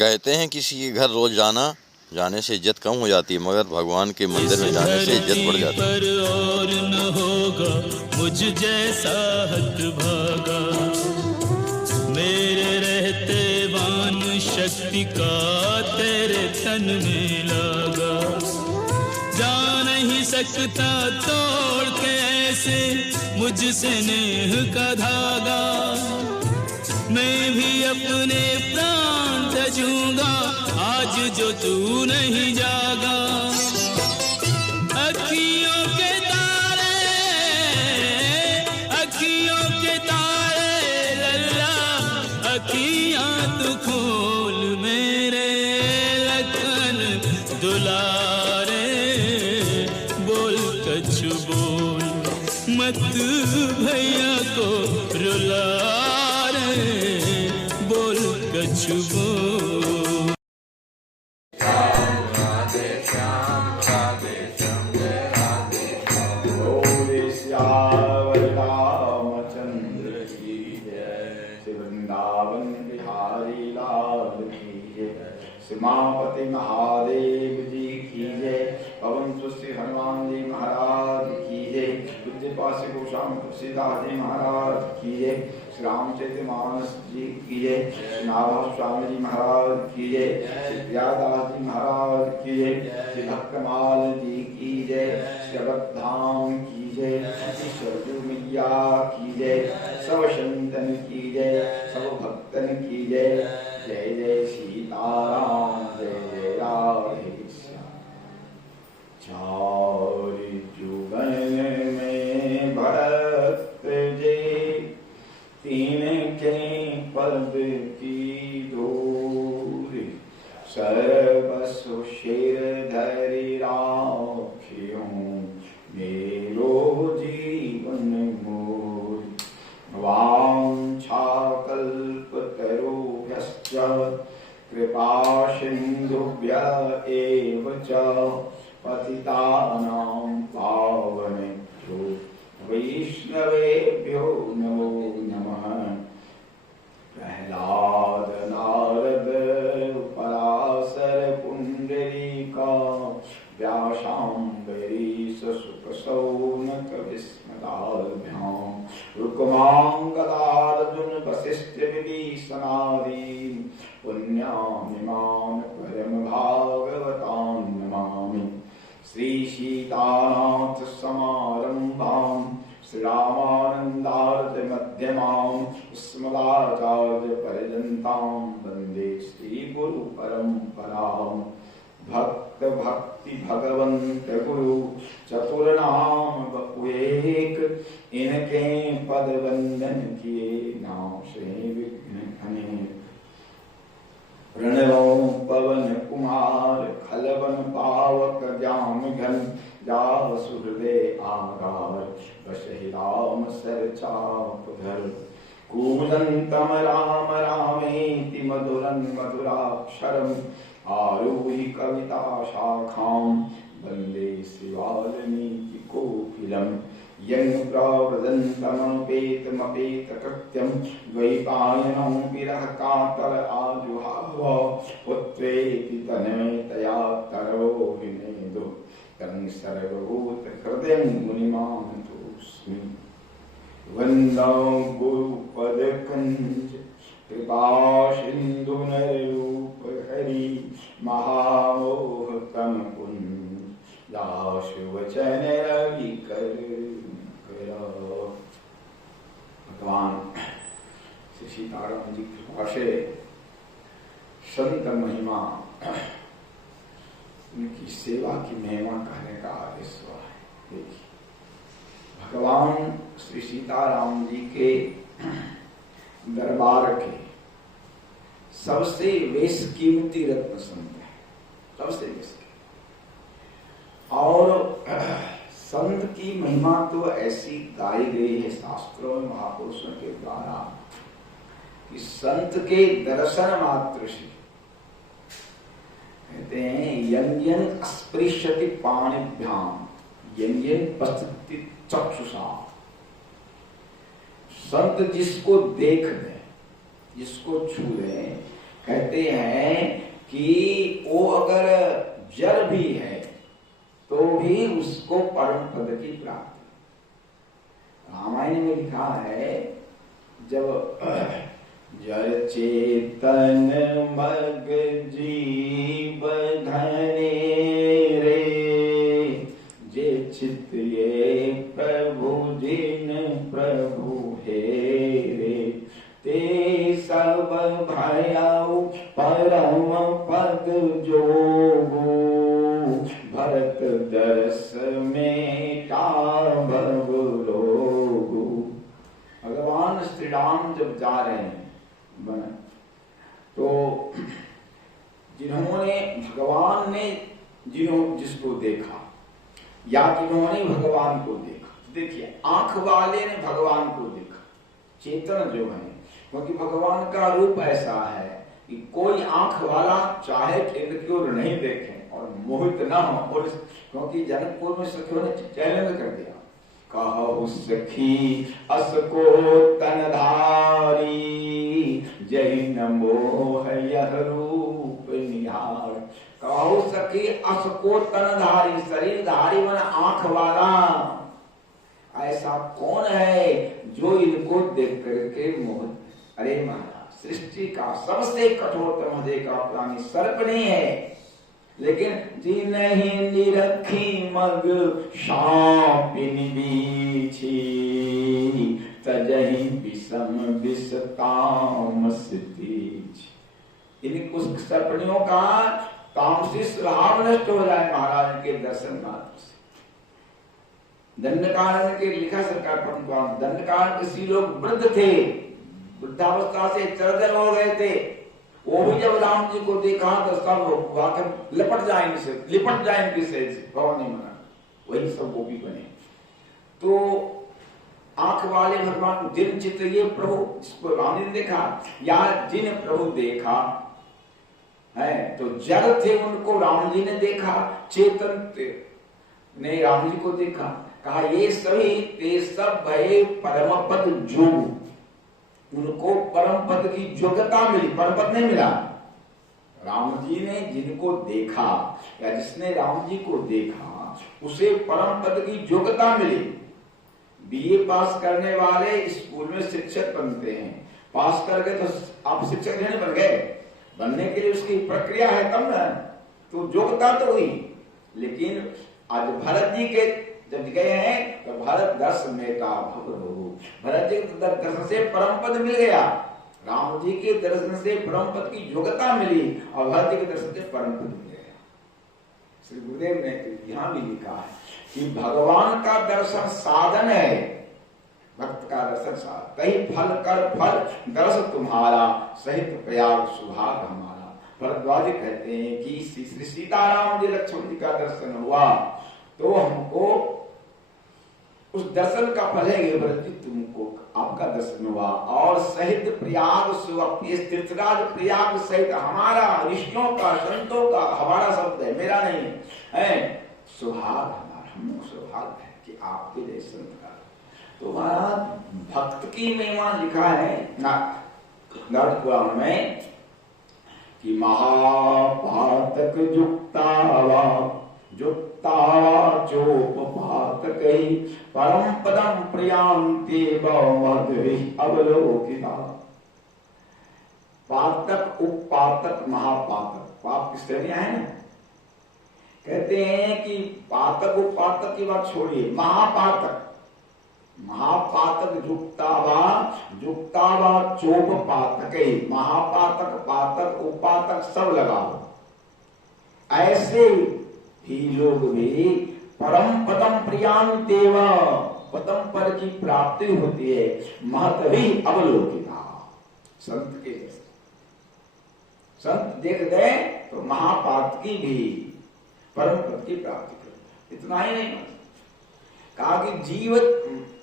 कहते हैं किसी के घर रोज जाने से इज्जत कम हो जाती है, मगर भगवान के मंदिर में जाने से इज्जत बढ़ जाती है। पर और न होगा मुझ जैसा हतभागा, मेरे रहते वान शक्ति का तेरे तन में लागा। जा नहीं सकता तोड़ के ऐसे मुझसे नेह का धागा, मैं भी अपने प्राण तजूंगा आज जो तू नहीं जागा। अखियों के तारे लल्ला, अखियां तू खोल मेरे लखन दुलारे। बोल कछु बोल मत भैया को रुला, बोल कछु बोल। राधे श्याम राधे श्याम राधे श्याम, बोले श्यावर रामचंद्र की जय, वृंदावन बिहारी लाल की जय, सीमापति महादेव जी की जय, पवन सुश्री हनुमान जी महाराज की जय, पूज्य पासी गोस्वामी तुलसीदास जी महाराज की जय, श्री रामचरित मानस जी की जय, श्री नाभा स्वामी जी महाराज की जय, श्री प्रियादास जी महाराज की जय, श्री भक्तमाल जी की जय, श्री अवधाम की जय, श्री सरजू मैया की जय, सब संतन की जय, सब भक्तन की जय। जय जय सीताराम, जय जय राधे श्याम। चार जुगन में भक्त जे, तीन के पद की डोर, सर्वस्व शिर धरि राखियों, मेरो जीवन मोर। वाञ्छा कल्पतरुभ्यश्च कृपा सिन्धुभ्य एव च, पतितानां पावनेभ्यो वैष्णवेभ्यो नमो नमः। प्रह्लाद नारद पराशर पुंडरीका, व्यासाम्बरीश शुक शौनक भीष्मदाभ्यां, रुक्मांगदार्जुन वसिष्ठ विभीषणादीन् पुण्यामिमान् परम भागवतान् नमामि। श्री सीतानाथ समारंभां, श्री रामानंदार्य मध्यमां, अस्मदाचार्य पर्यन्तां वन्दे श्री गुरु परंपरां। भक्त भक्ति भगवंत गुरु चतुर्नाम बपुएक, इनके पद वंदन किए नाम से विघ्न अनेक। प्रणवो पवन कुमार खलवन पावक ज्ञान घन, जासु हृदय आधार बसहि राम सर चाप धर। कूजन्तम राम रामेति मधुरं मधुराक्षरम्, आरुहि कविता शाखां वन्दे श्री वाल्मीकि कोकिलम्। यं प्रव्रजन्तमपेतमपेतकृत्यं, द्वैपायनं विरह कातर आजुहाव। पुत्रेति तनयतया तरो विनेदु, तं सर्वभूतहृदयं मुनिमानतोऽस्मि। वन्दो गुरुपदकञ्ज कृपा सिन्धु नररूप हरि, महामोहतम कुञ्ज दासु वचन रवि कर। भगवान श्री सीताराम जी की कृपा से संत महिमा, उनकी सेवा की महिमा कहने का आदेश हुआ है। देखिए, भगवान श्री सीताराम जी के दरबार के सबसे बेशकीमती रत्न संत है, सबसे बेशकीमती। और संत की महिमा तो ऐसी गाई गई है शास्त्रों में महापुरुषों के द्वारा कि संत के दर्शन मात्र से, कहते हैं यं यं स्पृशति पाणिभ्याम यं यं पश्यति चक्षुषा, संत जिसको देख ले, जिसको छू ले, कहते हैं कि वो अगर जड़ भी है तो भी उसको परम पद की प्राप्ति। रामायण में लिखा है, जब जड़ चेतन मग जीव धने रे, जे चित ये प्रभु जिन प्रभु हेरे, ते सब भयउ परम पद जोगु, भरत दर्श में भव रोगु। भगवान श्री राम जब जा रहे हैं बन, तो जिन्होंने भगवान ने जिसको देखा या जिन्होंने भगवान को देखा, देखिए आंख वाले ने भगवान को देखा, चेतन जो है, क्योंकि भगवान का रूप ऐसा है कि कोई आंख वाला चाहे केंद्र की ओर नहीं देखे और मोहित न हो। और क्योंकि जनकपुर में सखियों ने चैलेंज कर दिया, कहु सखी अस को तनधारी, जय न मोह यह रूप निहार। कहु सखी अस को तनधारी, शरीर धारी मन आंख वाला, ऐसा कौन है जो इनको देख करके मोह। अरे महाराज, सृष्टि का सबसे कठोरतम हृदय का प्राणी सर्प नहीं है, लेकिन जी नहीं निरखी मग शापिनी बीछी, तजहि विषम विष तामस तीछ। इन कुछ सर्पणियों का तामसी स्वभाव नष्ट हो जाए महाराज के दर्शन मात्र से। दंडकारण्य के लिखा सरकार पंडित, दंडकारण्य किसी लोग वृद्ध थे, वृद्धावस्था से चरदर हो गए थे, वो भी जब राम जी को देखा तो सब वाकई लिपट जाए इनकी से कौन नहीं मना, वही सब गोपी बने। तो आंख वाले भगवान जिन चित्र ये प्रभु, जिसको राम जी ने देखा या जिन प्रभु देखा है, तो जड़ थे उनको राम जी ने देखा, चेतन ने राम जी को देखा। कहा ये सभी ते सब भये परम पद जोग, उनको परम पद की योग्यता मिली, परम पद नहीं मिला। राम जी ने जिनको देखा या जिसने राम जी को देखा उसे परम पद की योग्यता मिली। बीए पास करने वाले स्कूल में शिक्षक बनते हैं, पास कर गए तो आप शिक्षक नहीं बन गए, बनने के लिए उसकी प्रक्रिया है तब ना, तो योग्यता तो हुई। लेकिन आज भरत जी के जब गए हैं तो भरत दर्श मेटा भव रोहु, भरत जी के दर्शन से परम पद मिल गया, राम जी के दर्शन से परम पद की योग्यता मिली और भरत जी के दर्शन से परम पद मिल गया। श्री गुरुदेव ने यहाँ भी लिखा है कि भगवान का दर्शन साधन है, भक्त का दर्शन साधन, कहीं फल कर फल दर्श तुम्हारा, सहित प्रयाग सुभाग हमारा। भरद्वाज कहते हैं कि श्री सीताराम जी लक्ष्मण जी का दर्शन हुआ तो हमको उस दर्शन का फल है, भरत जी तुमको आपका दर्शन हुआ, और सहित प्रयाग तीर्थराज प्रयाग सहित हमारा, ऋषियों का संतों का, हमारा शब्द है, मेरा नहीं है, सुभाग हमारा, हम सौभाग्य है कि आपके दर्शन का। तो महाराज भक्त की महिमा लिखा है नारद पुराण में कि महापातक जुक्तावा चोपपातकै परम पदम प्रियांते मधुरि अवलोकिता। पातक, उपपातक, महापातक, पाप की श्रेणियां है ना। कहते हैं कि पातक उपपातक की बात छोड़िए, महापातक, महापातक जुक्तावा चोपपातकै, महापातक, पातक, उपपातक सब लगाओ। ऐसे ही लोग भी परम पदम प्रियांतेव, पदम पर की प्राप्ति होती है, महत्वी अवलोकिता। संत के संत देख गए तो महापात की भी परम पद की प्राप्ति करें। इतना ही नहीं कहा कि जीवन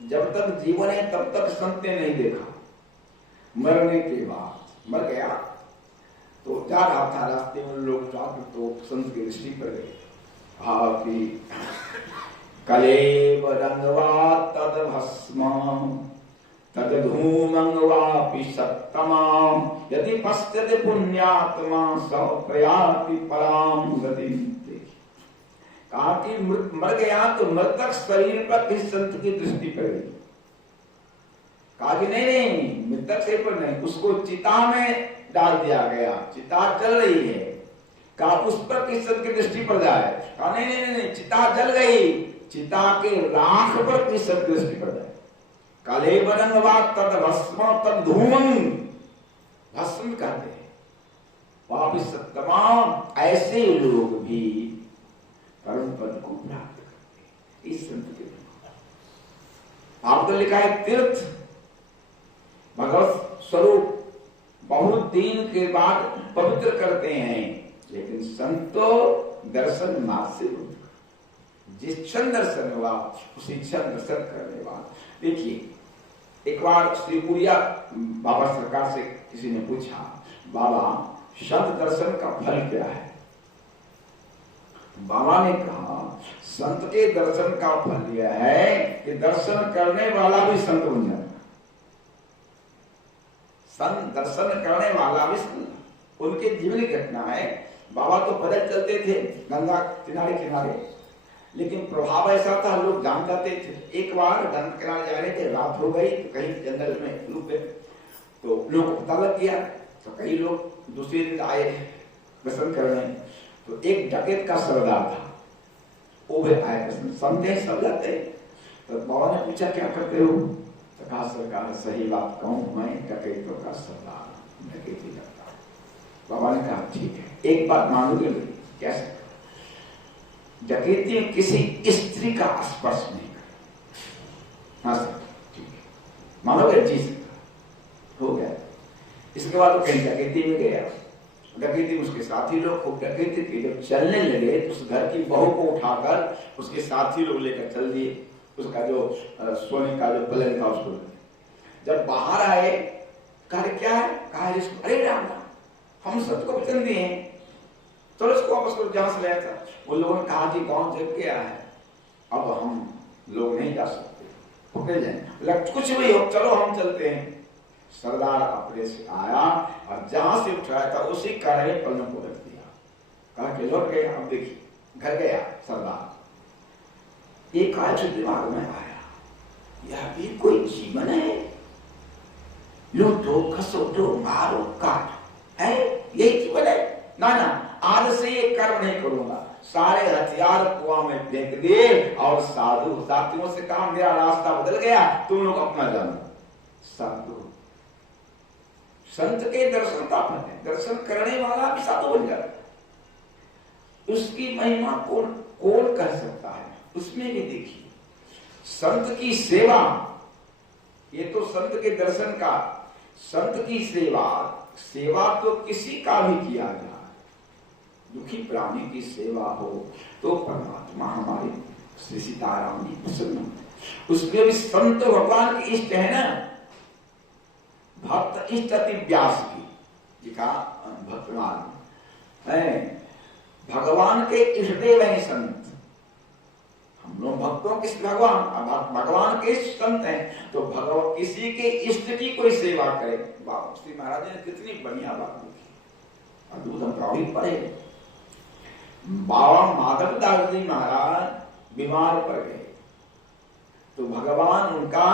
जब तक जीवन है तब तक संत ने नहीं देखा, मरने के बाद मर गया तो जा रहा था रास्ते में लोग जाकर तो संत की दृष्टि पर गए, कलेव रंगवा तद भस्म तदधूमं वापि सत्तमाम यदि पश्यति पुण्यात्मा स प्रयाति पराम गतिम। कहा कि मर गया तो मृतक शरीर पर किस संत की दृष्टि पड़ेगी। कहा कि नहीं मृतक से पर नहीं, उसको चिता में डाल दिया गया, चिता जल रही है, कहा उस पर किस संत की दृष्टि पड़ जाए। कहा नहीं, चिता जल गई, चिता के राख पर किस संत की दृष्टि पड़ जाए। काले बरंग तद भस्म तद धूमं, भस्म कहते हैं वापिस तमाम। ऐसे लोग भी परम पद को प्राप्त करते इस संत के द्वारा। आपने लिखा है तीर्थ भगवत स्वरूप बहुत दिन के बाद पवित्र करते हैं, लेकिन संतो दर्शन मात्र से जिस क्षण दर्शन हुआ उसी क्षण दर्शन करने वाला। देखिए एक बार श्रीपुरिया बाबा सरकार से किसी ने पूछा, बाबा संत दर्शन का फल क्या है। बाबा ने कहा संत के दर्शन का फल यह है कि दर्शन करने वाला भी संत बन जाता। संत दर्शन करने वाला भी संत। उनके जीवन की घटना है, बाबा तो पैदल चलते थे गंगा किनारे किनारे, लेकिन प्रभाव ऐसा था लोग जान जाते थे। एक बार गंगा किनारे जा रहे थे, रात हो गई तो कहीं जंगल में रुके, तो लोगों को पता लग गया, तो कई लोग दूसरे दिन आए दर्शन करने। तो एक डकैत का सरदार था, वो भी आए संदेह सब जाते। तो बाबा ने पूछा क्या करते हो, तो कहा सरकार सही बात कहूं मैं डकैतों का सरदार, डकैती करता हूं। बाबा ने कहा ठीक है, एक बात मानोगे कैसे। डकैती किसी स्त्री का स्पर्श नहीं करता। हाँ सर ठीक है, मानोगे जी सकता, हो गया। इसके बाद वो कहीं डकैती में गया, डकैती उसके साथी लोग खूब डकैती की। जब चलने लगे तो उस घर की बहू को उठाकर उसके साथी लोग लेकर चल दिए, उसका जो सोने का जो पलंग था उसको। जब बाहर आए कहा क्या है, कहा इसको अरे राम हम सबको वचन दिए हैं, तो इसको वापस को जहां से लाया था। उन लोगों ने कहा कि गांव जग गया है, अब हम लोग नहीं जा सकते, पकड़े जाए, कुछ भी हो चलो हम चलते हैं। सरदार अपने से आया और जहां से उठाया था उसी कड़ाई पलंग को रख दिया, कहा कि लौट गए। अब देखिए घर गया सरदार, एक आज दिमाग में आया यह भी कोई जीवन है, लूटो खसोटो मारो काट है यही जीवन है। ना ना आज से ये कर्म नहीं करूंगा, सारे हथियार कुआं में फेंक दिए और साधु साथियों से कहा मेरा रास्ता बदल गया, तुम लोग अपना जानो। साधु संत के दर्शन का फल है, दर्शन करने वाला भी साधु बन जाता है। उसकी महिमा कौन कह सकता है। उसमें भी देखिए संत की सेवा, ये तो संत के दर्शन का, संत की सेवा, सेवा तो किसी का भी किया जाए, दुखी प्राणी की सेवा हो तो परमात्मा हमारे श्री सीताराम जी प्रसन्न। उसमें भी संत भगवान के इष्ट है ना, भक्त इष्ट अति व्यास की जिका भक्तवान है, भगवान के इष्टदेव हैं संत। हम लोग भक्तों के भगवान के संत हैं, तो भगवान किसी के इष्ट की कोई सेवा करे। बाबा श्री महाराज ने कितनी बढ़िया बात लिखी, अद्भुत हम प्रभावित पड़े। बाबा माधव दास जी महाराज बीमार पड़ गए, तो भगवान उनका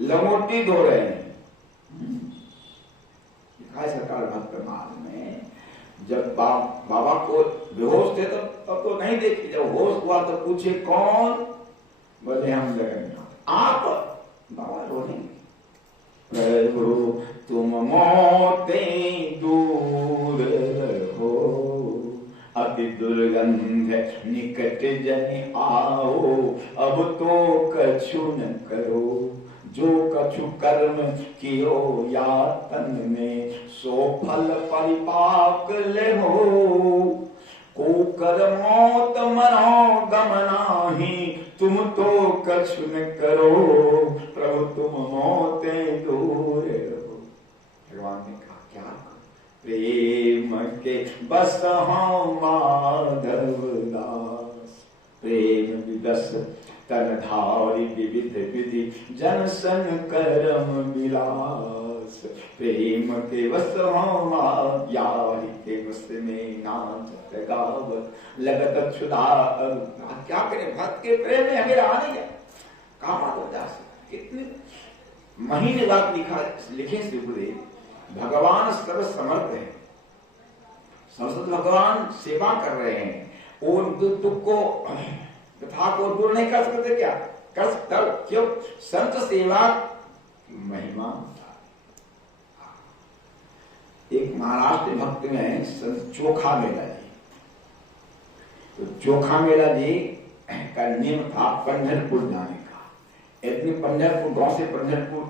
लंगोटी धो रहे हैं। सरकार भक्त माल में जब बाबा को बेहोश थे तब तो नहीं देखी, जब होश हुआ तो पूछे कौन, बोले हम जगन्नाथ। आप बाबा रोने, प्रभु तुम मोते दूर हो, अति दुर्गंध निकट जन आओ, अब तो कछु न करो, जो कछु कर्म कियो यातन में, सो फल परिपाक ले हो, को कर मौत मरो गमनाही, तुम तो कछु न करो, प्रभु तुम मोते दूर रहो। भगवान ने कहा क्या, प्रेम के बस हम माधव दास, प्रेम विदस तन धारी विविध विधि जन सन करम विलास। प्रेम के वश माया के वश में नाचत गावत लगत क्षुधा। क्या करें, भक्त के प्रेम में हमें रहा नहीं है, कहाँ बात हो जा सकता। कितने महीने बात लिखे शिवदेव, भगवान सर्व समर्थ है, सरस्वती भगवान सेवा कर रहे हैं और दुख को व्यथा को दूर नहीं कर सकते क्या? कर सकता। क्यों? संत सेवा की महिमा। एक महाराष्ट्र भक्त में संत चोखा मेला जी, तो चोखा मेला जी का नियम था पंढरपुर जाने का। इतने पंढरपुर गांव से पंढरपुर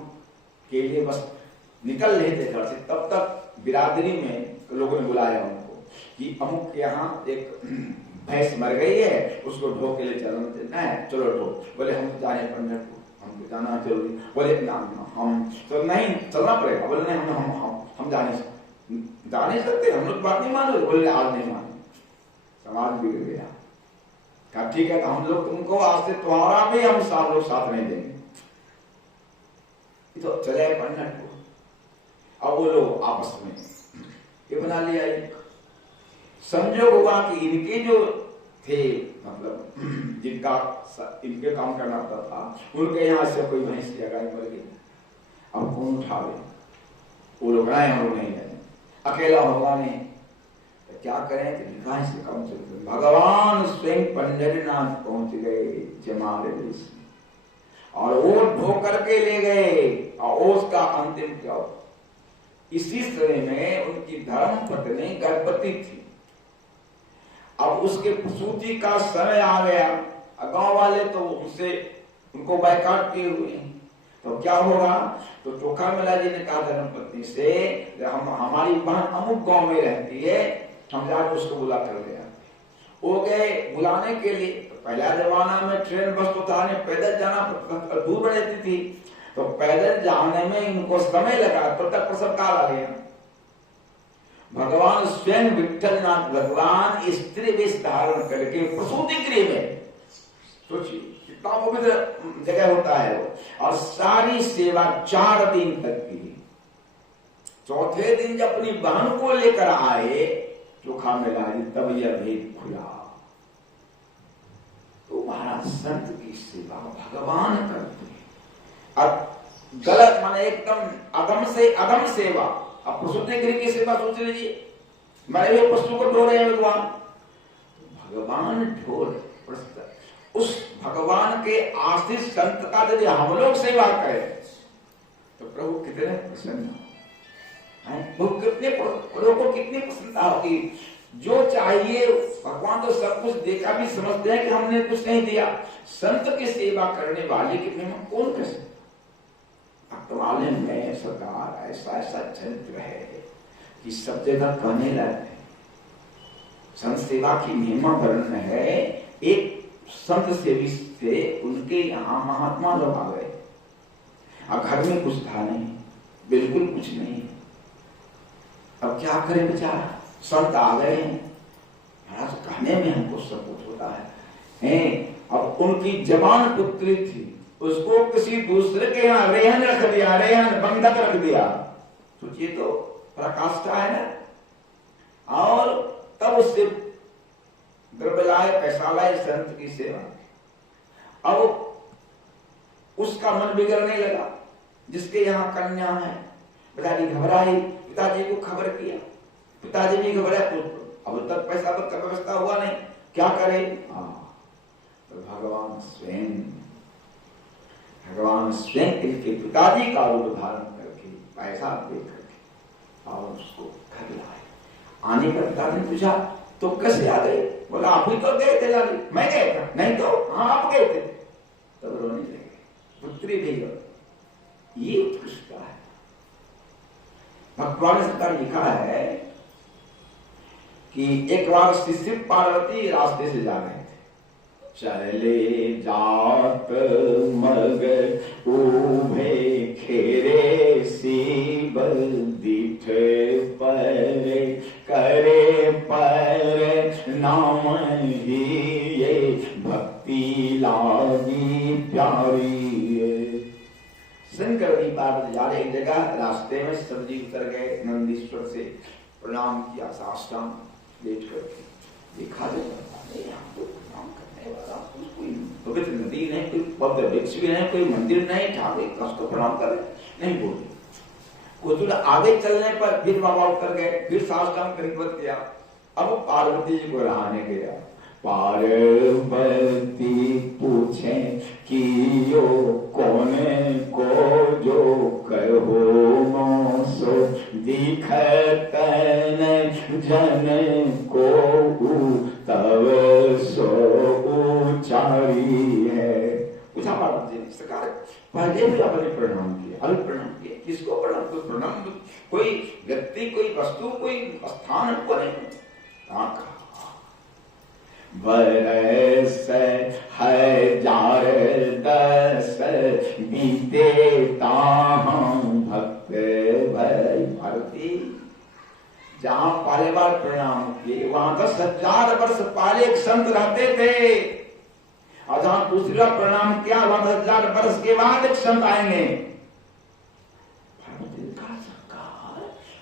के लिए बस निकल रहे थे घर से, तब तक बिरादरी में लोगों ने बुलाया उनको कि अमुक के यहाँ एक भैंस मर गई है, उसको ढो के लिए चलना है, चलो ढो। बोले हम तो जाने पंढरपुर, हमको जाना जरूरी। बोले ना हम तो नहीं चलना पड़ेगा। बोले नहीं हम जा नहीं सकते, हम लोग बात नहीं मान रहे। बोले आज नहीं माने, समाज बिगड़ गया। कहा ठीक है, हम लोग तुमको आज से तुम्हारा भी हम साथ लोग साथ नहीं देंगे। तो चले पंढरपुर। अब वो लोग आपस में ये बना लिया, एक संजोग हुआ कि इनके जो थे, मतलब जिनका इनके काम करना पड़ता था, उनके यहाँ से कोई भैंस या गाय मर गई। अब कौन उठावे? वो लोग आए, हम लोग नहीं जाए, अकेला होगा नहीं, तो क्या करें? गाय से काम चलते। भगवान स्वयं पंढरीनाथ पहुंच गए जमारे देश में, और वो ढो करके ले गए। और उसका अंतिम क्या हुआ? इसी समय में उनकी धर्म पत्नी गर्भवती थी। अब उसके प्रसूति का समय आ गया, गांव वाले तो उनको बाइकाट किए हुए हैं, तो क्या होगा? तो चोखा मेला जी ने कहा धर्म पत्नी से, हमारी बहन अमुक गांव में रहती है, हम जाकर उसको बुला कर ले आते। वो गए बुलाने के लिए। तो पहला जमाना में ट्रेन बस तो था नहीं, पैदल जाना पड़ता, दूर रहती थी, तो पैदल जाने में इनको समय लगा, तब तक प्रसव काल आ गया। भगवान स्वयं विठलनाथ भगवान स्त्री वेश धारण करके प्रसूति गृह में, सोचिए कितना पवित्र जगह होता है वो, और सारी सेवा 4 दिन तक की। चौथे दिन जब अपनी बहन को लेकर आए चोखा मेला जी, तब यह भेद खुला। तो महाराज संत की सेवा भगवान करते हैं, और गलत माने एकदम अदम से अदम सेवा। अब प्रसूति गृह की सेवा सोच लीजिए, मरे हुए पशु को ढो रहे हैं भगवान, भगवान ढो रहे। उस भगवान के आश्रित संत का यदि हम लोग सेवा करें तो प्रभु कितने प्रसन्न हैं, वो कितने प्रभु को कितनी प्रसन्नता होगी। जो चाहिए भगवान तो सब कुछ देखा भी समझते हैं कि हमने कुछ नहीं दिया। संत की सेवा करने वाले कितने में कौन कर सकते? वर्तमान में सरकार ऐसा चरित्र है कि सब जगह कहने लगे। संत सेवा की महिमा वर्णन है। एक संत सेवी से उनके यहाँ महात्मा लोग आ गए, और घर में कुछ था नहीं, बिल्कुल कुछ नहीं। अब क्या करें बेचारा, संत आ गए हैं, कहने में हमको सब कुछ होता है। अब उनकी जवान पुत्री थी, उसको किसी दूसरे के यहाँ रेहन रख दिया, रेहन बंधक रख दिया। सोचिए तो पराकाष्ठा है ना। और तब उससे द्रव्य लाए, पैसा लाए संत की सेवा। अब उसका मन बिगड़ने लगा, जिसके यहाँ कन्या है। पिताजी घबराए, पिताजी को खबर किया, पिताजी भी घबराए। अब तक पैसा का व्यवस्था हुआ नहीं, क्या करे? तो भगवान स्वयं इनके पिताजी का रूप धारण करके पैसा दे करके और उसको घर लाए। आने पर पिताजी ने पूछा तो कैसे आ गए? बोला आप ही तो गए थे लाली। मैं गया था? नहीं तो हाँ आप गए थे। तब रोने लगे, पुत्री भी गई। ये उत्कृष्टता है। भगवान ने लिखा है कि एक बार शिव पार्वती रास्ते से जा रहे थे, चले जात मग उभे खेरे शिव दिठ पर करे पर नाम ही ये भक्ति लागी प्यारी है। शंकर जी पार्वती जा रहे एक जगह, रास्ते में सब्जी उतर गए, नंदीश्वर से प्रणाम किया, साष्टांग लेट कर देखा जो यहाँ तो प्रणाम करने वाला कोई पवित्र नदी नहीं, कोई पवित्र वृक्ष भी नहीं, कोई मंदिर नहीं, ठाकुर कसको प्रणाम कर नहीं बोले। कुछ आगे चलने पर फिर बाबा उतर गए, फिर साष्टांग दंडवत किया। अब पार्वती जी को रहाने गया। पार्वती पूछे कि यो कौने को जो कहो मोसो दिखत जन को तब सो उचारी है। पूछा पार्वती जी सरकार, पहले भी आपने प्रणाम किया, अभी प्रणाम किया, किसको प्रणाम? कोई प्रणाम, कोई व्यक्ति, कोई वस्तु, कोई स्थान को नहीं। कहा बरस हजार दस बीते ताहम भक्त भई। भारती जहां पहले बार प्रणाम किए वहां 10,000 वर्ष पहले एक संत रहते थे, और जहां दूसरी बार प्रणाम किया वहां 10,000 वर्ष के बाद एक संत आएंगे।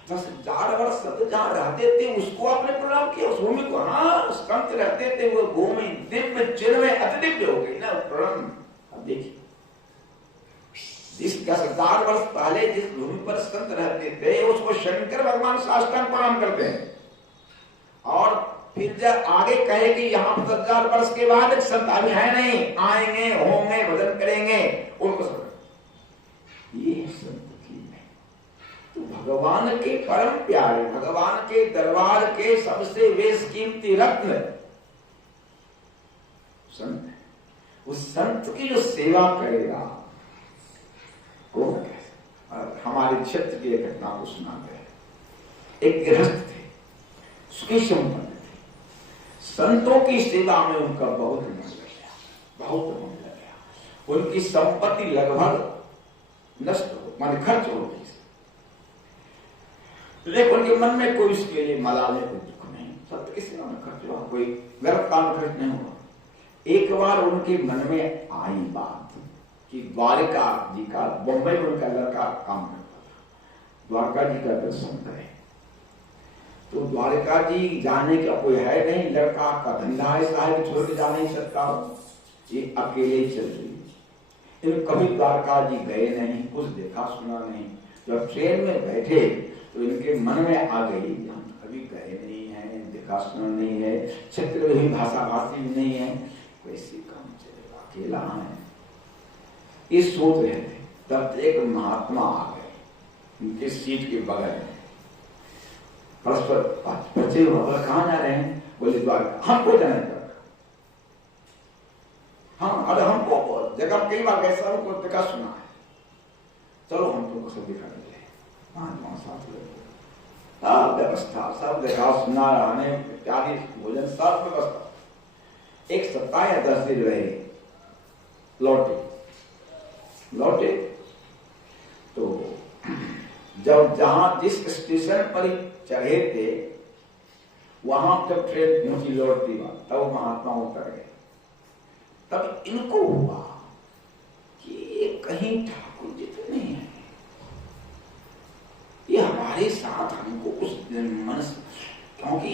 10,000 वर्ष जहाँ रहते थे उसको आपने प्रणाम किया, उस भूमि को। हाँ, संत रहते थे वो भूमि दिव्य चिन्मय अति दिव्य हो गई ना प्रणाम। अब देखिए, जिस 10,000 वर्ष पहले जिस भूमि पर संत रहते थे उसको शंकर भगवान साष्टांग प्रणाम करते हैं, और फिर जब आगे कहे कि यहाँ 10,000 वर्ष के बाद एक संत अभी है नहीं, आएंगे, होंगे, भजन करेंगे, उनको ये संत भगवान के परम प्यारे, भगवान के दरबार के सबसे बेशकीमती रत्न संत। उस संत की जो सेवा करेगा वो कैसे। और हमारे क्षेत्र की एक घटना को सुना गया। एक गृहस्थ थे, सुखी संपन्न थे, संतों की सेवा में उनका बहुत मन लग गया, बहुत मन लग गया। उनकी संपत्ति लगभग नष्ट हो, मान खर्च हो गई, लेकिन उनके मन में कोई उसके लिए मलाल है, कोई दुख नहीं, सत्य की सेवा में खर्च हुआ, कोई गलत काम खर्च नहीं हुआ। एक बार उनके मन में आई बात कि द्वारका जी का, बम्बई में उनका लड़का काम करता था, द्वारका जी का दर्शन करे। तो द्वारका जी जाने का कोई है नहीं, लड़का का धंधा ऐसा है कि छोड़ के जा नहीं सकता, ये अकेले चल रही। इन कभी द्वारका जी गए नहीं, कुछ देखा सुना नहीं। जब ट्रेन में बैठे तो इनके मन में आ गई, हम कभी गए नहीं है, देखा सुना नहीं है, क्षेत्र में भाषा भाषी भी नहीं है, कैसे काम चलेगा, अकेला है, इस सोच रहे थे। तब एक महात्मा आ गए उनके सीट के बगल में, परस्पर बच्चे कहाँ जा रहे हैं? बोले द्वारका। हमको जाने पर, हाँ, अरे हमको जगह कई बार कैसा हमको देखा सुना है, चलो हम तुमको सब दिखा देते हैं। सब व्यवस्था, सब देखा सुना, रहने इत्यादि, भोजन सब व्यवस्था। एक 7 या 10 दिन रहे, लौटे तो जब जहां जिस स्टेशन पर चढ़े थे वहां जब ट्रेन पहुंची लौटती बात, तब महात्मा उतर गए। तब इनको हुआ कि ये कहीं ठाकुर जी तो नहीं है, ये हमारे साथ हमको कुछ मन, क्योंकि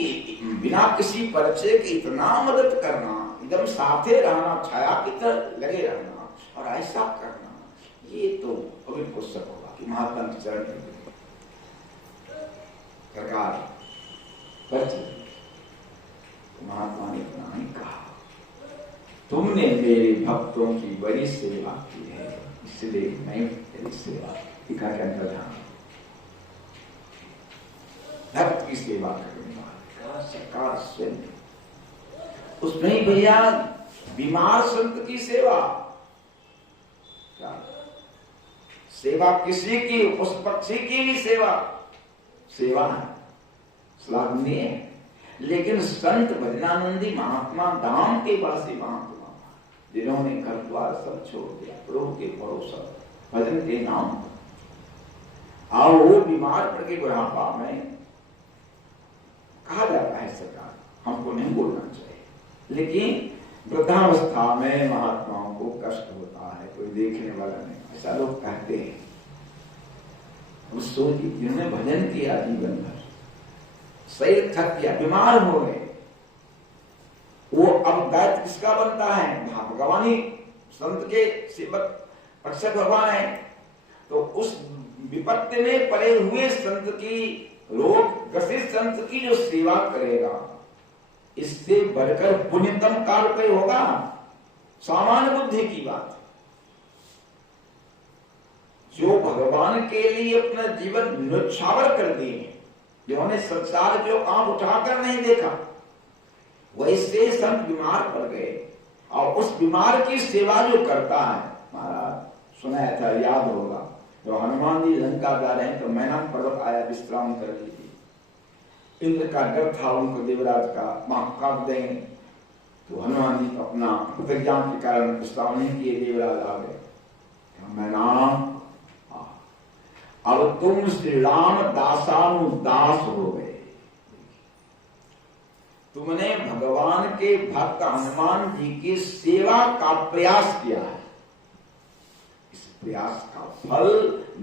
बिना किसी परिचय के इतना मदद करना, एकदम साथे रहना, छाया की तरह लगे रहना और ऐसा करना, ये तो कभी हो सक होगा कि महात्मा के चरण सरकार महात्मा ने इतना नहीं कहा, तुमने मेरे भक्तों की बड़ी सेवा की है, इसलिए मैं तेरी सेवा टीका के अंदर ध्यान, भक्त की सेवा करने वाला सरकार स्वयं, उसमें भैया बीमार संत की सेवा, सेवा किसी की, उस पक्षी की भी सेवा है, श्लाघनीय है। लेकिन संत भजनानंदी महात्मा धाम के वासी महात्मा, जिन्होंने घर द्वार सब छोड़ दिया, प्रभु के भरोसा भजन के नाम, और वो बीमार पड़ के बुढ़ापा में कहा जाता है सरकार, हमको नहीं बोलना चाहिए, लेकिन वृद्धावस्था में महात्माओं को कष्ट होता है, कोई देखने वाला नहीं, ऐसा लोग कहते हैं। उस सोच की जिन्होंने भजन किया जीवन भर, शरीर थक गया, बीमार हो गए, वो अब दायित्व किसका बनता है? भगवान ही संत के सेवक रक्षक भगवान है। तो उस विपत्ति में पड़े हुए संत की, रोग ग्रसित संत की जो सेवा करेगा, इससे बढ़कर पुण्यतम कार्य कोई होगा? सामान्य बुद्धि की बात। जो भगवान के लिए अपना जीवन न्यौछावर कर दिए, जिन्होंने संसार जो आंख उठाकर नहीं देखा, वैसे संत बीमार पड़ गए, और उस बीमार की सेवा जो करता है, महाराज सुनाया था, याद होगा, तो हनुमान जी लंका जा रहे हैं तो मैनान पर्वत आया, विश्राम कर लीजिए। इंद्र का डर था उनको, देवराज का, मां काट देंगे, तो हनुमान जी अपना प्रतिज्ञा के कारण विश्राम नहीं किए, देवराज आ गए। मैनान, अब तुम श्री राम दासानुदास हो गए, तुमने भगवान के भक्त हनुमान जी की सेवा का प्रयास किया है, इस प्रयास का फल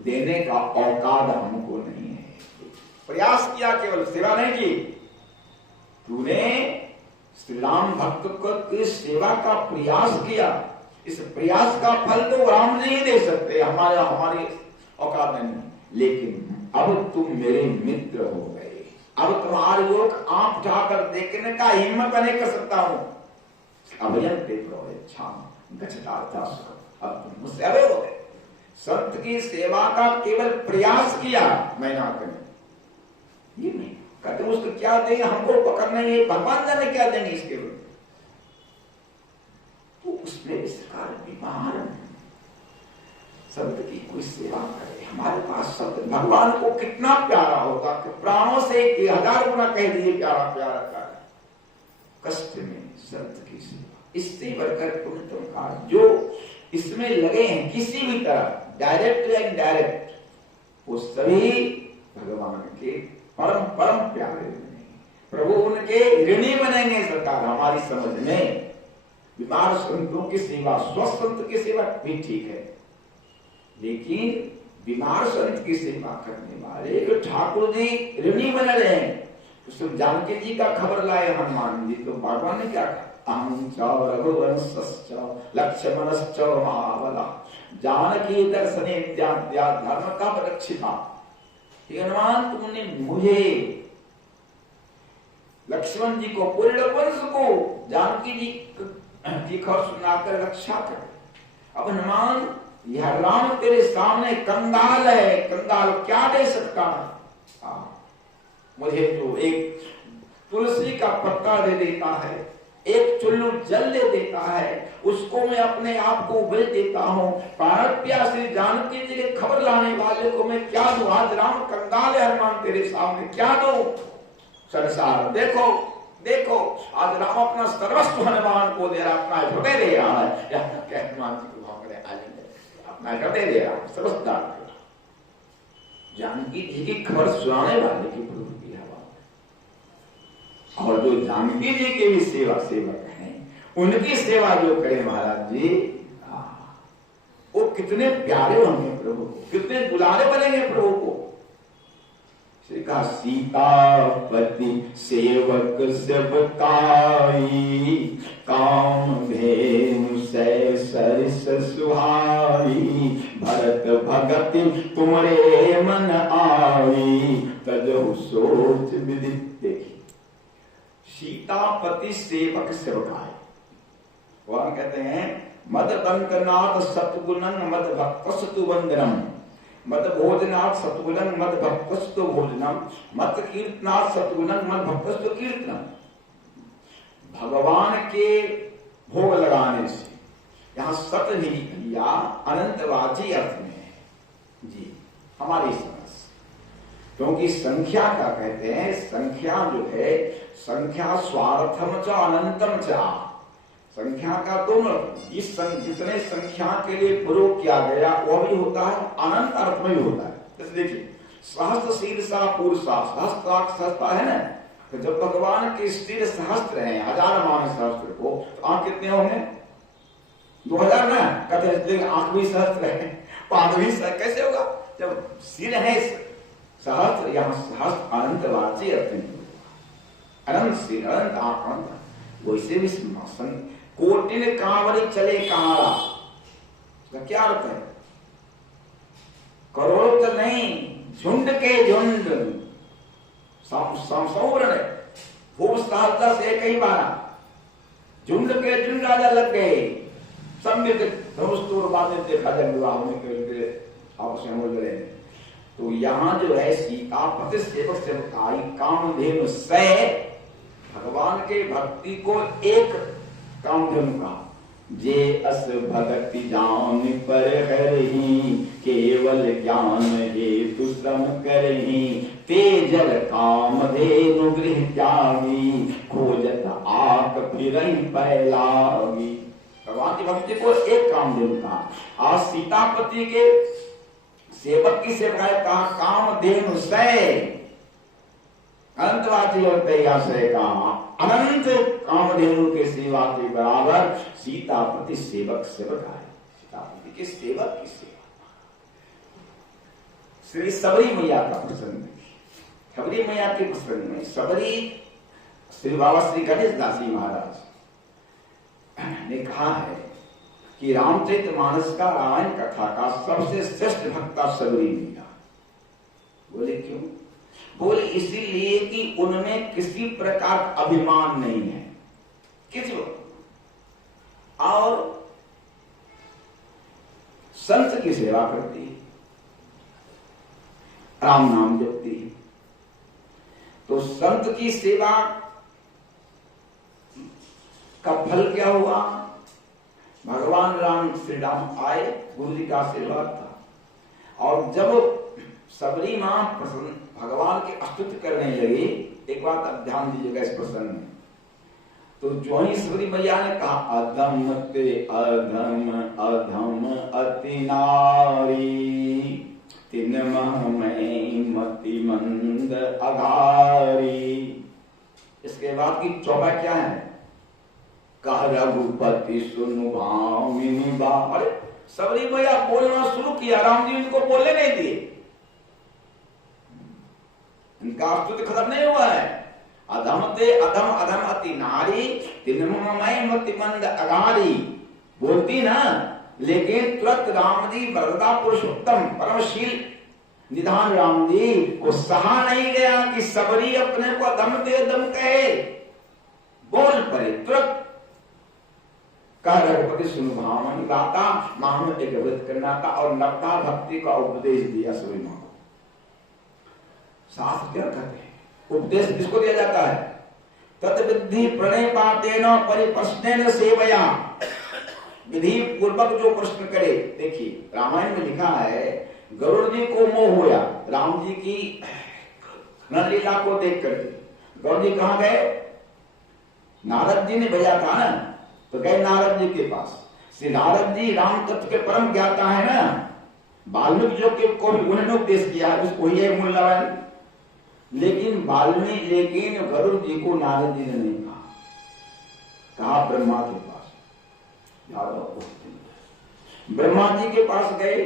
देने का औकात हमको नहीं है। प्रयास किया, केवल सेवा नहीं की, तूने श्री राम भक्त की सेवा का प्रयास किया, इस प्रयास का फल तो राम नहीं दे सकते, हमारी औकात नहीं, लेकिन अब तुम मेरे मित्र हो गए, अब तुम्हारे लोग आंख उठाकर देखने का हिम्मत नहीं कर सकता हूं। अभयम ते प्रवेच्छाम गच्छता, अब तुम मुझसे अभय हो गए। संत की सेवा का केवल प्रयास किया, मैं ना करूं, ये नहीं कहते उसको क्या देंगे, हमको पकड़ने ये भगवान जाने क्या देंगे इसके लिए। तो उसमें इस प्रकार बीमार संत की कोई सेवा करे, हमारे पास संत भगवान को कितना प्यारा होगा कि प्राणों से 1000 गुना कह दिए प्यारा प्यारा प्यारा। कष्ट में संत की सेवा, इससे बढ़कर पुण्यतम कार्य जो इसमें लगे हैं किसी भी तरह, डायरेक्ट या इनडायरेक्ट, वो सभी भगवान के परम परम प्यारे बनेंगे, प्रभु उनके ऋणी बनेंगे। सरकार हमारी समझ में बीमार संतों की सेवा, स्वस्थ संत की सेवा भी ठीक है, लेकिन बीमार संत की सेवा करने वाले जो ठाकुर जी ऋणी बने रहे हैं, तो जानकी जी का खबर लाए हनुमान जी, तो भगवान ने क्या कहा? अहं च रघुवंशश्च लक्ष्मणश्च महाबला जानकी दर्शने विद्या धर्म का रक्षिता। हनुमान, तुमने मुझे, लक्ष्मण जी को, पूरे रघुवंश को, जानकी जी की खबर सुनाकर रक्षा कर। अब हनुमान, यह राम तेरे सामने कंगाल है, कंगाल क्या दे सकता है? मुझे तो एक तुलसी का पत्ता दे देता है, एक चुल्लू जल दे देता है, उसको मैं अपने आप को बेच देता हूँ। प्राण प्यासे जानकी जी के खबर लाने वाले को मैं क्या दूं? आज राम कंगाल है, हनुमान तेरे सामने क्या दूं? संसार देखो देखो, आज राम अपना सर्वस्व हनुमान को दे रहा, अपना हृदय दे रहा है। हनुमान जी को अपना हृदय दे रहा, सर्वस्व जानकी जी की खबर सुनाने वाले की प्रभु की हवा। और जो जानकी जी के भी सेवक हैं, उनकी सेवा जो करे महाराज जी, वो कितने प्यारे होंगे प्रभु को, कितने दुलारे बनेंगे प्रभु को। श्री का सीतापति सेवक सेवकाई, काम धेनु से सरिस सुहाई, भरत भगति तुमरे मन आई, तजहु सोच विदित। देखिए, सीतापति सेवक सेवकाई, वह कहते हैं मद बंकनाथ सतगुणं मद भक्तस्तु वंदनम, मत भोजनाथ सतगुणं मद भक्तस्तु भोजनम, मत कीर्तनाथ सतगुणं मद भक्तस्तु कीर्तनम। भगवान के भोग लगाने से, यहाँ सत नहीं या अनंतवाची अर्थ में है जी, हमारी समझ, क्योंकि संख्या का कहते हैं, संख्या जो है, संख्या स्वार्थम च अनंतम च, संख्या का दोनों, इस जितने संख्या के लिए प्रयोग किया गया वह भी होता है, अनंत अर्थ में भी होता है। जैसे देखिए, सहस्त्र शीर्षा पुरुषा, सहस्त्राक्ष सहस्त्र है ना, तो जब भगवान के सिर सहस्त्र हैं, 1000 मान सहस्त्र को, तो आंख कितने होंगे? 2000 ना कहते हैं, आंख भी सहस्त्र है, पाद भी सहस्त्र, कैसे होगा? जब सिर है सहस्त्र, यहाँ सहस्त्र अनंत वाची अनंत सिर, अनंत आंख, अनंत। वैसे भी कोटिन कांवरी चले कांवरा, इसका क्या अर्थ है? करोड़ तो नहीं, झुंड के झुंड, संपूर्ण खूब सहजता से कई बार झुंड के झुंड राजा लग गए, सब मिलकर धनुष बातें थे, भजन विवाह में आपस में बोल रहे। तो यहाँ जो है सीता पति सेवक सेवकाई कामधेनु से भगवान के भक्ति को एक कामधेनु का जे अस भक्ति जान पर हरही, केवल ज्ञान हेतु श्रम करही, तेजल कामधेनु गृह त्यागी, खोजत आक फिरहि पैलागी। भगवान की भक्ति को एक कामधेनु का। आज सीतापति के सेवक की सेवकाई कहा कामधेनु से, अनंतवाची और तैयाश्रय का अनंत कामधेनु के सेवा के बराबर सीतापति सेवक सेवक आए। सीतापति के सेवक की सेवा। श्री सबरी मैया का प्रसंग, सबरी मैया के प्रसंग में सबरी श्री बाबा श्री गणेश दासी महाराज ने कहा है कि रामचरितमानस का, रामायण कथा का सबसे श्रेष्ठ भक्ता सबरी मैया। बोले क्यों? बोले इसीलिए कि उनमें किसी प्रकार का अभिमान नहीं है, किसी और संत की सेवा करती है, राम नाम जपती है। तो संत की सेवा का फल क्या हुआ? भगवान राम श्री राम आए, गुरु जी का आशीर्वाद था। और जब सबरी मां प्रसन्न भगवान की स्तुति करने लगी, एक बात अब ध्यान दीजिएगा इस प्रसंग में। तो जो ही सबरी मैया ने कहा अधम ते अधम अधम अति नारी, तिन मह में मति मंद अघारी। इसके बाद की चौबा क्या है? कह रघुपति सुनु भामिनी बा। अरे सबरी मैया बोलना शुरू किया, राम जी इनको बोलने नहीं दिए, इनका स्तुति खत्म नहीं हुआ है। अधम ते अधम अधम अति नारी, तिन्मय मति मंद अगारी। बोलती ना, लेकिन तुरंत राम जी वरदा पुरुषोत्तम परमशील निधान राम जी को सहा नहीं गया कि सबरी अपने को अधम ते अधम कहे, बोल पड़े तुरंत। कह रघुपति सुनु भामनी गाता, मां एक व्रत करना था और नवता भक्ति का उपदेश दिया सबरी मां को। शास्त्र क्या कहते हैं? उपदेश किसको दिया जाता है? तत् विधि प्रणय पातेन परिप्रश्नेन सेवया। विधि पूर्वक जो प्रश्न करे। देखिए रामायण में लिखा है, गरुड़ जी को मोह हुआ राम जी की लीला को देख करके। गरुड़ जी कहां गए? नारद जी ने भेजा था ना, तो गए नारद जी के पास। श्री नारद जी राम तत्व के परम ज्ञाता है ना, वाल्मीकि जो को भी उन्होंने उपदेश किया, उसको ही है मूल नारायण। लेकिन गरुड़ जी को नारद जी ने नहीं कहा ब्रह्मा के पास। ब्रह्मा जी के पास गए,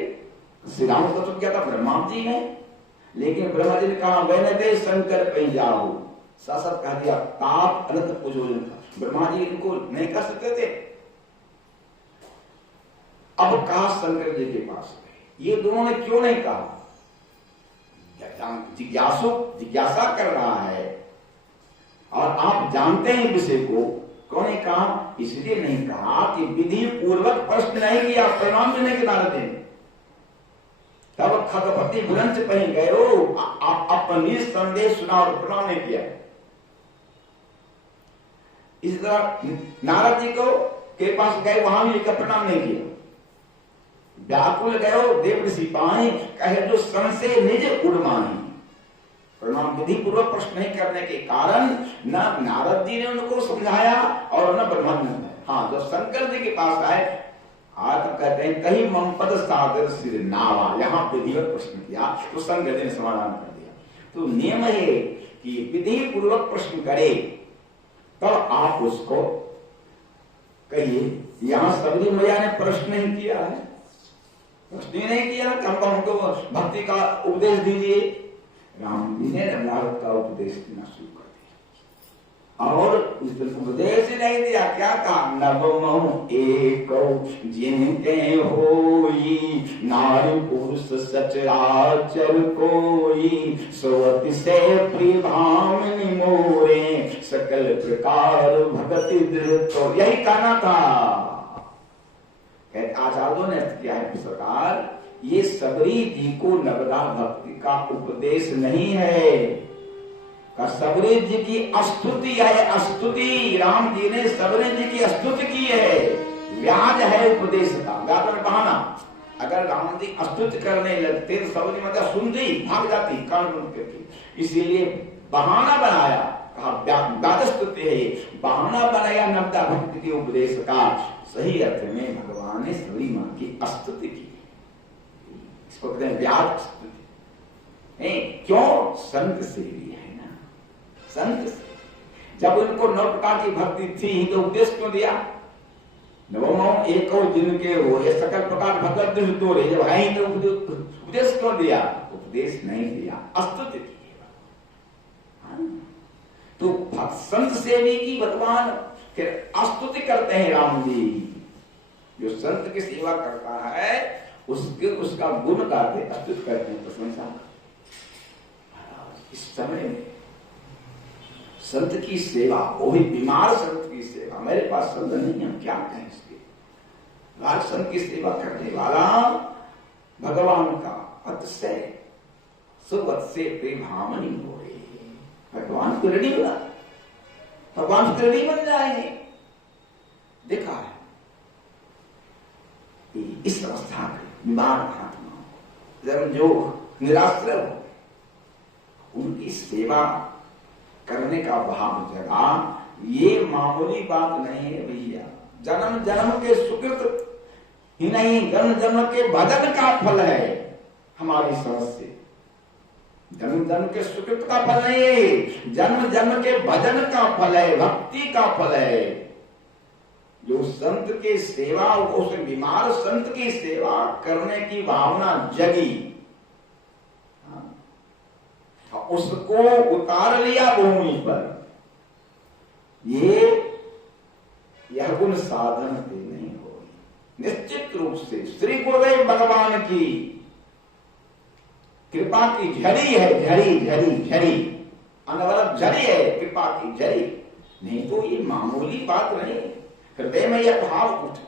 श्री राम तत्व क्या था ब्रह्मा जी ने, लेकिन ब्रह्मा जी ने कहा वह दे शंकर कहीं जाओ, साथ कह दिया ताप अनंत पूजो। ब्रह्मा जी इनको नहीं कर सकते थे। अब कहा शंकर जी के पास, ये दोनों ने क्यों नहीं कहा? जिज्ञासा कर रहा है और आप जानते हैं विषय को, कौन ने कहा? इसलिए नहीं कहा कि विधि पूर्वक प्रश्न नहीं किया, परिणाम भी नहीं किया दें। तब खगपति बुलंद कहीं गए हो, अपनी संदेश सुना और प्रणाम नहीं किया। इस तरह नारद जी को के पास गए, वहां भी प्रणाम नहीं किया। व्याकुल गयो देव ऋषि पाए, कहे जो संशय निज उड़माही। प्रणाम विधि पूर्वक प्रश्न नहीं करने के कारण न नारद जी ने उनको समझाया और न ब्रह्मा जी ने। हाँ, जब शंकर जी के पास आए, आज तक कहते हैं कहीं ममपद सागर सिर नावा, यहाँ विधिवत प्रश्न किया तो शंकर जी ने समाधान कर दिया। तो नियम है कि विधि पूर्वक प्रश्न करे तब आप उसको कहिए। यहां सबरी मैया ने प्रश्न नहीं किया है, प्रश्न ही नहीं किया कि हमको भक्ति का उपदेश दीजिए। राम जी ने भारत का उपदेश देना शुरू कर दिया और उस उपदेश ही नहीं दिया। क्या कहा? नवमो एक जिनके होई नारी पुरुष सचराचर कोई सोति से प्रिभामिनी मोरे सकल प्रकार भगति दृढ़। तो यही कहना था। आचार्यों ने अर्थ किया है इस प्रकार, ये सबरी जी को नवदा भक्ति का उपदेश नहीं है, का सबरी जी की स्तुति है। स्तुति राम जी ने सबरी जी की स्तुति की है, व्याज है उपदेश का, व्याकरण बहाना। अगर राम जी स्तुति करने लगते तो सबरी माता सुनती भाग जाती, कान बंद करती, इसीलिए बहाना बनाया, कहा स्तुति है, बहाना बनाया नवदा भक्ति के उपदेश का। सही अर्थ में भगवान ने सबरी मां की स्तुति की, इसको कहते हैं व्याज स्तुति। क्यों? संत सेवी है ना, संत से जब उनको 9 प्रकार की भक्ति थी तो उपदेश क्यों दिया? नवमो एको जिनके हो ये सकल प्रकार भगत दृढ़ तोरे, जब है ही तो उपदेश क्यों दिया? उपदेश नहीं दिया, स्तुति की। तो संत सेवी की भगवान फिर स्तुति करते हैं राम जी। जो संत की सेवा करता है उसका गुण गाते, स्तुति करते हैं, प्रशंसा। इस समय में संत की सेवा, वो भी बीमार संत की सेवा, मेरे पास संत नहीं है, क्या कहें इसके। लाल संत की सेवा करने वाला भगवान का अतिशय सुवत से प्रेमामणि हो रहे, भगवान को ऋणी बना, भगवान को ऋणी बन जाएंगे। देखा है इस अवस्था में बीमार आत्मा जो निराश्रय हो, उनकी सेवा करने का भाव जगा, ये मामूली बात नहीं है भैया। जन्म जन्म के सुकृत ही नहीं, जन्म जन्म के भजन का फल है हमारी समझ से। जन्म जन्म के सुकृत का फल नहीं है, जन्म जन्म के भजन का फल है, भक्ति का फल है। जो संत की सेवा, उस बीमार संत की सेवा करने की भावना जगी, उसको उतार लिया भूमि पर, यह गुण साधन से नहीं हो। निश्चित रूप से श्री गुरुदेव भगवान की कृपा की झड़ी है, झड़ी झड़ी झड़ी, अनवरत झड़ी है कृपा की झड़ी। नहीं तो ये मामूली बात नहीं। हृदय में यह भाव उठ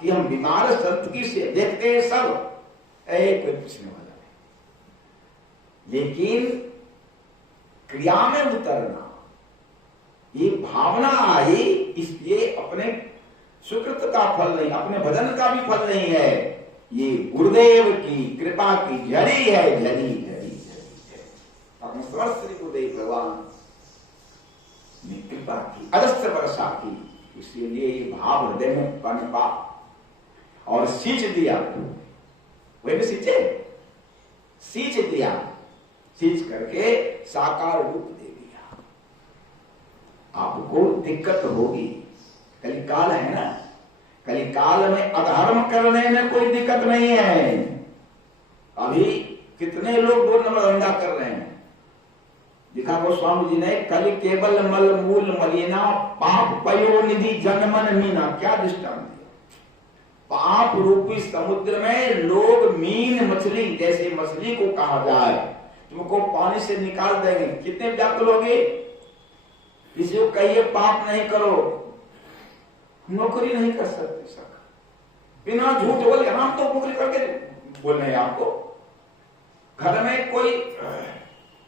कि हम बीमार संत की से देखते हैं सब, कोई पूछने वाला नहीं, लेकिन क्रिया में उतरना, ये भावना आई, इसलिए अपने सुकृत का फल नहीं, अपने भजन का भी फल नहीं है, ये गुरुदेव की कृपा की झड़ी है, झड़ी झड़ी झड़ी। अपने समस्त श्री गुरुदेव भगवान ने कृपा की, अजस्त्र वर्षा की, इसीलिए ये भाव हृदय में पनपा और सींच दिया। वही सींचे, सींच दिया, सींच करके साकार रूप दे दिया। आपको दिक्कत होगी, कलिकाल है ना, कलिकाल में अधर्म करने में कोई दिक्कत नहीं है। अभी कितने लोग 2 नंबर धंधा कर रहे हैं। दिखा गोस्वामी जी ने, कल केवल मल मूल मलिना पाप पयो निधि जनमन मीना, क्या दृष्टांत दिया। पाप रूपी समुद्र में लोग मीन मछली, जैसे मछली को कहा जाए, तुमको पानी से निकाल देंगे, कितने व्याकुल होगे। किसी को कहिए पाप नहीं करो, नौकरी नहीं कर सकते सका, बिना झूठ बोले हम तो नौकरी करके बोल रहे हैं आपको। घर में कोई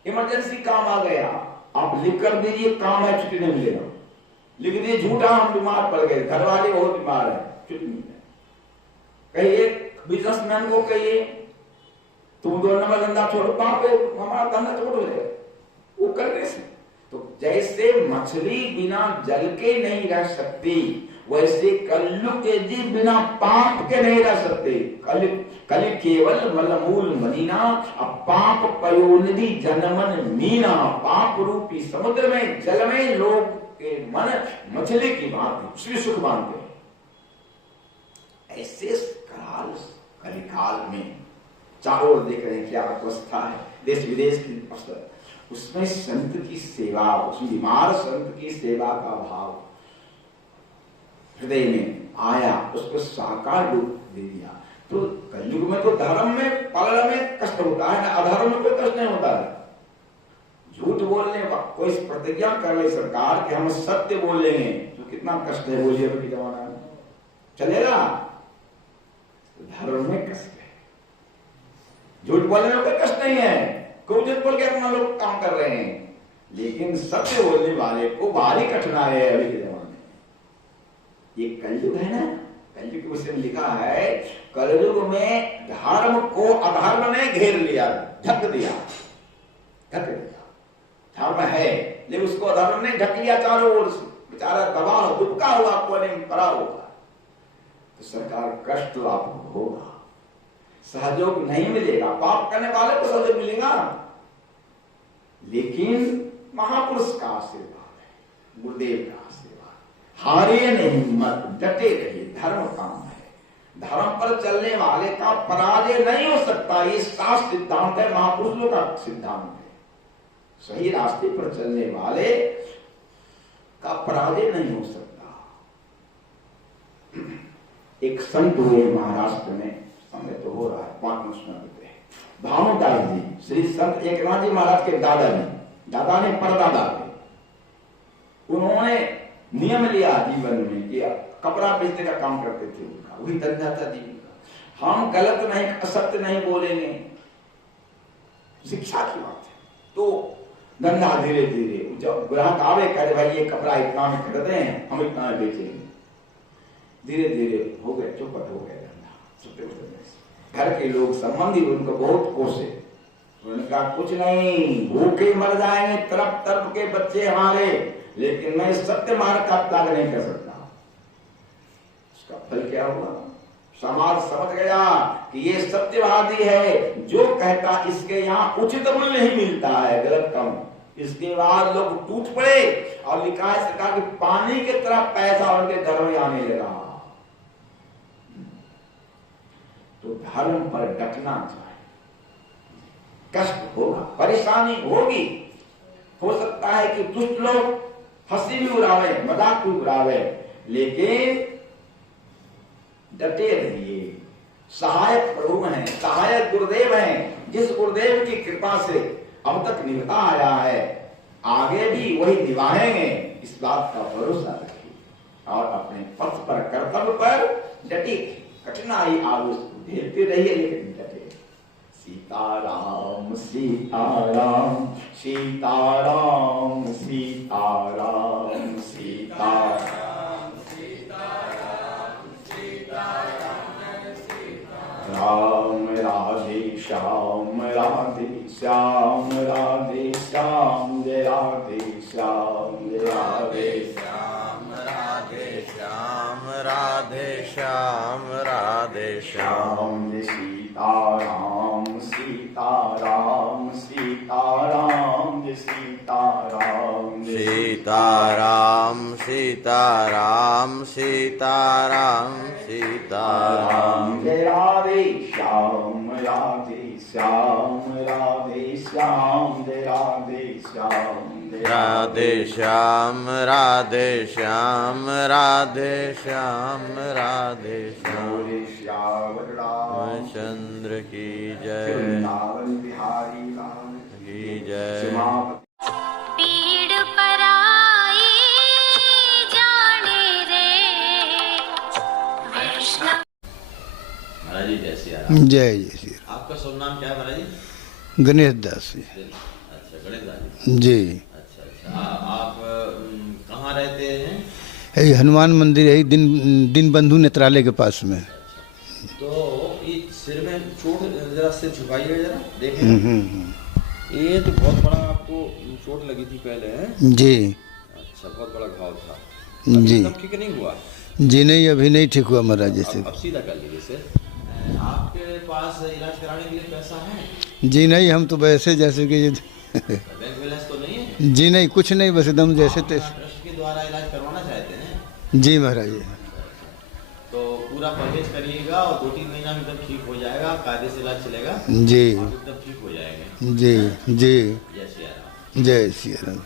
इमरजेंसी काम आ गया, आप लिख कर दीजिए काम है, छुट्टी नहीं मिलेगा। लिख दीजिए झूठा हम बीमार पड़ गए, घर वाले बहुत बीमार है, छुट्टी नहीं मिलेगा। कहिए बिजनेसमैन को कहिए तुम 2 नंबर धंधा छोड़ो, वहां पे हमारा धंधा छोड़ ले, वो करने से तो जैसे मछली बिना जल के नहीं रह सकती, वैसे कलयुग के जीव बिना पाप के नहीं रह सकते। कलि केवल मलमूल मदीना, अब पाप पयोनिधि जनमन मीना। पाप रूपी समुद्र में, जल में लोग के मन मछली की बात उसमें सुख मानते हैं। ऐसे काल कलिकाल में चारों ओर देख रहे हैं क्या अवस्था है, देश विदेश की अवस्था। उसमें संत की सेवा, उस बीमार संत की सेवा का भाव हृदय में आया, उसको साकार रूप दे दिया। तो कलयुग में तो धर्म में पालन में कष्ट होता है ना, अधर्म में कोई कष्ट नहीं होता है। झूठ बोलने कोई प्रतिज्ञा कर ले सरकार कि हम सत्य बोलेंगे, तो कितना कष्ट है बोलिए अभी के जमाना में, चलेगा? धर्म में कष्ट है, झूठ बोलने में कोई कष्ट नहीं है, कोई झूठ बोल के अपना लोग काम कर रहे हैं। लेकिन सत्य बोलने वाले को भारी कठिनाई है अभी के जमाने में। ये कलयुग है ना, कलयुग के विषय में लिखा है, कलयुग में धर्म को अधर्म ने घेर लिया, ढक दिया। धर्म है लेकिन उसको अधर्म ने ढक लिया चारों ओर से, बेचारा दबा दुबका हुआ, कोने में पड़ा होगा। तो सरकार कष्ट आपको होगा, सहयोग नहीं मिलेगा, पाप करने वाले को सहयोग मिलेगा। लेकिन महापुरुष का आशीर्वाद है, गुरुदेव का आशीर्वाद, हारिए नहीं मत, डटे रहिए, धर्म काम है। धर्म पर चलने वाले का पराजय नहीं हो सकता, ये शास्त्र सिद्धांत है, महापुरुषों का सिद्धांत है। सही रास्ते पर चलने वाले का पराजय नहीं हो सकता। एक संत हुए महाराष्ट्र में, समय तो हो रहा है 5 वर्ष में, भानुदास जी, श्री संत एकनाथ जी महाराज के दादा ने परदादा थे। उन्होंने नियम लिया जीवन में कि कपड़ा बेचने का काम करते थे, उनका वही धंधा था जीवन का। हम गलत नहीं, असत्य नहीं बोलेंगे, शिक्षा की बात है। तो धंधा धीरे धीरे, जब ग्राहक आवे कहे भाई ये कपड़ा इतना में खरीदते हैं, हम इतना में बेचेंगे, धीरे धीरे हो गए, चौपट हो गए धंधा। घर के लोग संबंधी उनको बहुत कोसे, उनका कुछ नहीं, भूखे मर जाएंगे, तरफ तरफ के बच्चे हमारे, लेकिन मैं सत्य मार्ग का त्याग नहीं कर सकता। उसका फल क्या हुआ? समाज समझ गया कि ये सत्यवादी है, जो कहता इसके यहाँ उचित मूल्य नहीं मिलता है, गलत काम। इसके बाद लोग टूट पड़े और लिखा है सरकार की पानी की तरह पैसा उनके घर में आने लगा। तो धर्म पर डटना चाहिए। कष्ट होगा, परेशानी होगी, हो सकता है कि दुष्ट लोग हंसी भी उड़ावे, मजाक भी उड़ावे, लेकिन डटे रहिए। सहायक प्रभु हैं, सहायक गुरुदेव हैं, जिस गुरुदेव की कृपा से अब तक निभा आया है, आगे भी वही निभाएंगे, इस बात का भरोसा रखिए और अपने पथ पर, कर्तव्य पर डटे। कठिनाई आगे झेलते रहिए, लेकिन डटे। सीताराम सीताराम सीताराम सीताराम सीताराम राम राधे श्याम राधे श्याम राधे श्याम, जय राधे श्याम, जय राधे श्याम राधे श्याम, राधे श्याम, राधे श्याम। जय सीताराम सीताराम सीताराम, जय सीताराम सीताराम सीताराम सीताराम सीताराम। जय राधे श्याम राधे श्याम, राधे श्याम, जय राधे श्याम, राधे श्याम, राधे श्याम, राधे श्याम, राधे श्याम। श्याम रामचंद्र की जय, वृंदावन बिहारी लाल की जय। पीड़ पराई जाने रे वैष्णव। महाराज जी जय श्री राम। जय जय श्री राम। आपका शुभ नाम क्या है महाराज जी? गणेश दास जी। अच्छा, गणेश दास जी। जी। अच्छा, आप कहाँ रहते हैं? यही हनुमान मंदिर है, दिन बंधु नेत्रालय के पास में। तो ये सिर में चोट, जरा सिर झुकाइए, जरा देखिए। ये तो बहुत बड़ा आपको चोट लगी थी पहले हैं? जी अच्छा, बहुत बड़ा घाव था। जी तब ठीक नहीं हुआ? जी नहीं, अभी नहीं ठीक हुआ महाराज जैसे। अब सीधा कर लीजिए सर। आपके पास इलाज कराने के लिए पैसा है? जी नहीं, हम तो वैसे जैसे कि बैंक बैलेंस तो नहीं है? जी नहीं, कुछ नहीं, बस एकदम जैसे तैसे। ट्रस्ट के द्वारा इलाज करवाना चाहते हैं? जी महाराज। तो पूरा परहेज करिएगा और 2-3 महीना में एकदम ठीक हो जाएगा, कायदे से इलाज चलेगा, जी एकदम ठीक हो जाएगा। जी जी। जय श्री राम। जय श्री राम।